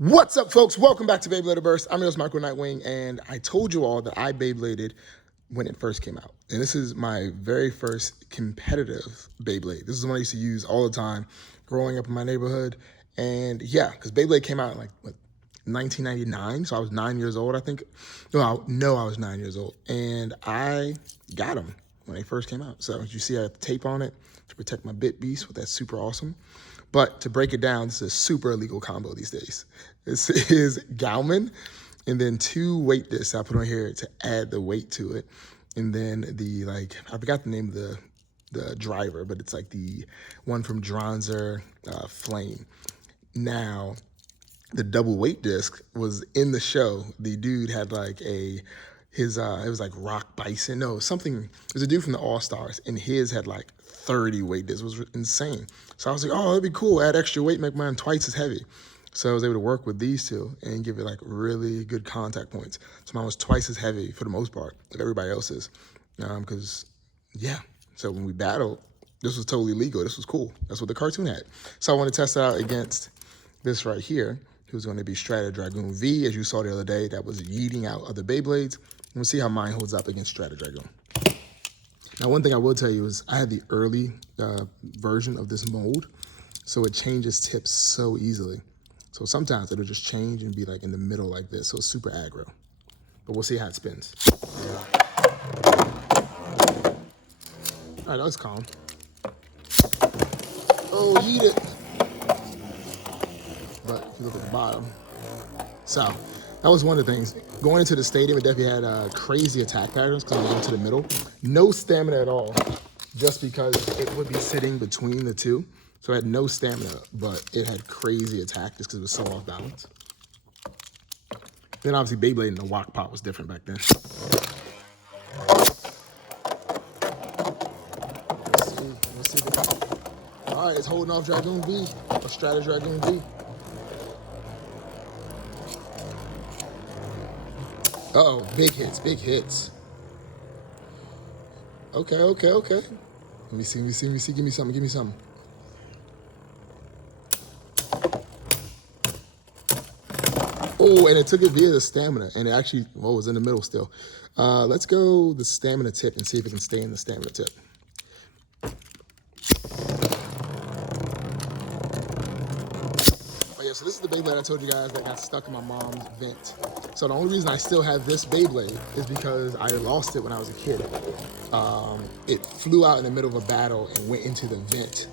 What's up, folks? Welcome back to Beyblade Burst. I'm your host, Michael Nightwing, and I told you all that I Beybladed when it first came out. And this is my very first competitive Beyblade. This is the one I used to use all the time growing up in my neighborhood. And yeah, because Beyblade came out in like, 1999, so I was 9 years old, I think. No, I was 9 years old. And I got them when they first came out. So as you see, I have the tape on it to protect my bit beast with that super awesome. But to break it down, this is a super illegal combo these days. This is Gauman, and then 2 weight discs I put on here to add the weight to it. And then I forgot the name of the driver, but it's like the one from Dronzer Flame. Now, the double weight disc was in the show. The dude had like it was like Rock Bison. No, something, it was a dude from the All-Stars, and his had like 30 weight discs. It was insane. So I was like, oh, that'd be cool. Add extra weight, make mine twice as heavy. So I was able to work with these two and give it like really good contact points. So mine was twice as heavy for the most part of everybody else's. Because, yeah. So when we battled, this was totally legal. This was cool. That's what the cartoon had. So I want to test it out against this right here, who's going to be Strata Dragoon V, as you saw the other day, that was yeeting out other Beyblades. And we'll see how mine holds up against Strata Dragoon. Now, one thing I will tell you is I had the early version of this mold, so it changes tips so easily. So sometimes it'll just change and be like in the middle like this, so it's super aggro. But we'll see how it spins. All right, that's calm. Oh, eat it. But if you look at the bottom. So that was one of the things. Going into the stadium, it definitely had crazy attack patterns because I was into the middle. No stamina at all, just because it would be sitting between the two. So it had no stamina, but it had crazy attack just because it was so off balance. Then obviously Beyblade and the Wok Pop was different back then. Let's see. All right, it's holding off Dragoon V, or Strata Dragoon V. Uh-oh, big hits. Okay. Let me see. Give me something. Oh, and it took it via the stamina, and it actually, was in the middle still. Let's go the stamina tip and see if it can stay in the stamina tip. Oh yeah, so this is the Beyblade I told you guys that got stuck in my mom's vent. So the only reason I still have this Beyblade is because I lost it when I was a kid. It flew out in the middle of a battle and went into the vent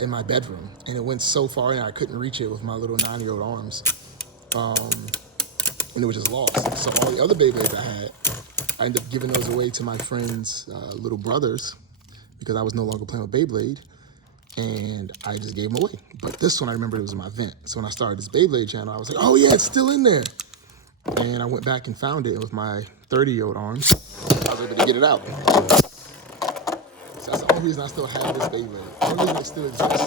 in my bedroom. And it went so far in I couldn't reach it with my little 9-year-old arms. And it was just lost. So all the other Beyblades I had, I ended up giving those away to my friends' little brothers because I was no longer playing with Beyblade. And I just gave them away. But this one, I remember it was in my vent. So when I started this Beyblade channel, I was like, oh yeah, it's still in there. And I went back and found it with my 30-year-old arms. I was able to get it out. So that's the only reason I still have this Beyblade. The only reason it still exists.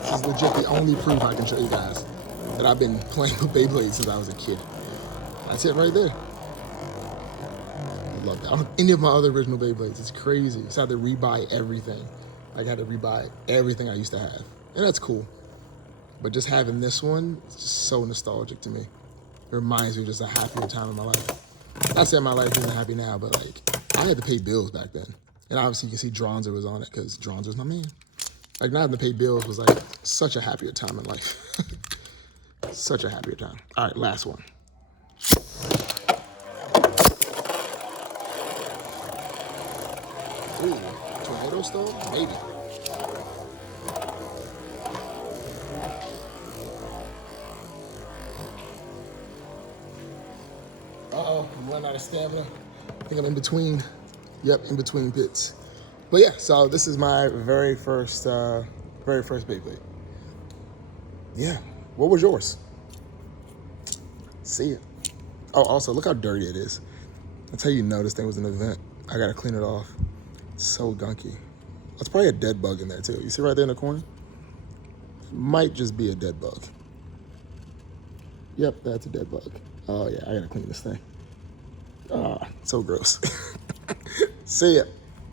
This is legit the only proof I can show you guys that I've been playing with Beyblade since I was a kid. That's it right there. I love that. I don't have any of my other original Beyblades. It's crazy. So I had to rebuy everything. I had to rebuy everything I used to have. And that's cool. But just having this one, it's just so nostalgic to me. It reminds me of just a happier time in my life. Not saying my life isn't happy now, but like, I had to pay bills back then. And obviously you can see Dronzer was on it because Dronzer's my man. Like, not having to pay bills was like such a happier time in life. Such a happier time. All right, last one. Ooh, tornado storm? Maybe. Uh-oh, I'm running out of stamina. I think I'm in between. Yep, in between pits. But yeah, so this is my very first Beyblade. Yeah, what was yours? See it. Oh, also, look how dirty it is. That's how you know this thing was an event. I gotta clean it off. It's so gunky. That's probably a dead bug in there too. You see right there in the corner? Might just be a dead bug. Yep, that's a dead bug. Oh yeah, I gotta clean this thing. Ah, so gross. See ya.